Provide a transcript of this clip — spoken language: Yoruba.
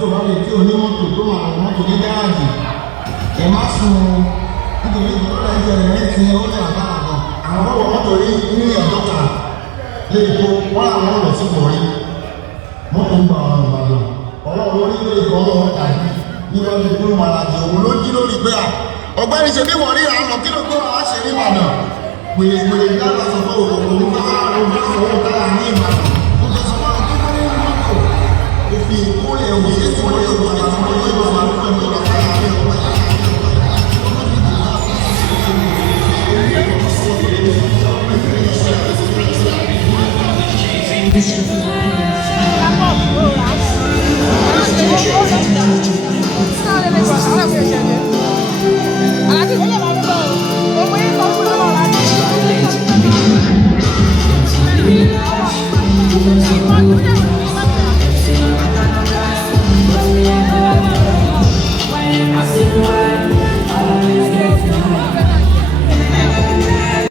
tí o bá lè tí o ní mọ́tò tó máa wọ mọ́tò ní gáràjì ẹ má sùn nítorí ìdúró ẹ̀jẹ̀ rẹ̀ ti ó ní àbára gan àwọn ọmọ mọ́tò rí ní ọ̀dọ́ta lè kó wọ́n àwọn ọ̀rọ̀ sí pọ̀ rí mọ́tò ń gba ọ̀rọ̀ ìbàdàn ọlọ́run orílẹ̀ èdè ọlọ́run tàbí nígbà tó kúrò máa lajẹ òun ló jí lórí pé à ọ̀gbẹ́ni ṣe bí wọ́n rí àánú kí ló gbọ́ àwọn ṣe ní ìbàdàn wèrèwèrè yára sọ pé òun ní bá àwọn olùsọ̀rọ̀ tára ní ìbàdàn ó jẹ́ sọ fún àwọn tó ní mọ́tò òfin ìkórè òun ṣe tí wọ́n yóò wọ́n àti wọ́n yóò wọ́n àti wọ́n yóò wọ́n This is